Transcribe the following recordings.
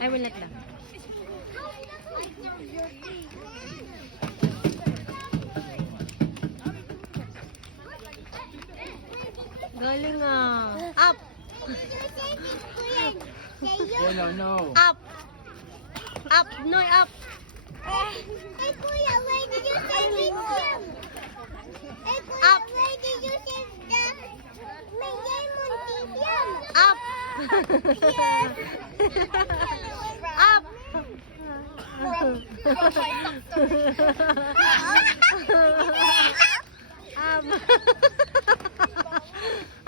I will let them. Galing ah. Up! No. Up! Up! Noy, up! Hey, Kuya, where did you save it from? Hey, Kuya, Up. where did you save the Miguel Montillon? Up! Up! Up!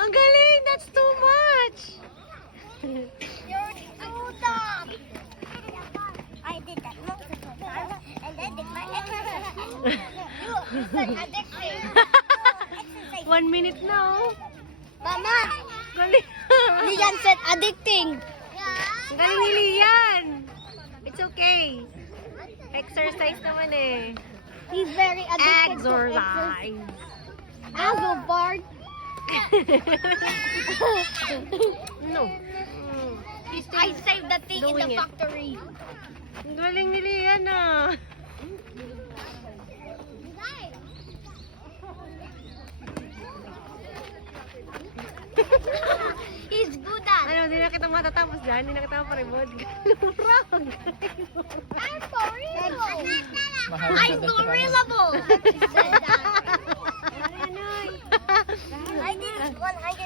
Ang galing! That's too much! You're too dumb. I did that multiple times, and I did my exercise. It's an addicting. 1 minute now. Mama, Galing. Lian said addicting. Ang galing ni Lian. It's okay. Exercise naman eh. He's very addicted Exercise. I'm so bored. No. I saved the thing in Doing the it. factory. Ang galing ni Lian ah. He's good at. Ano, di na kita matatapos dyan. Di na kita maparibod. Galurag. I'm for real. Mahal I'm na for daw real. sa I did 100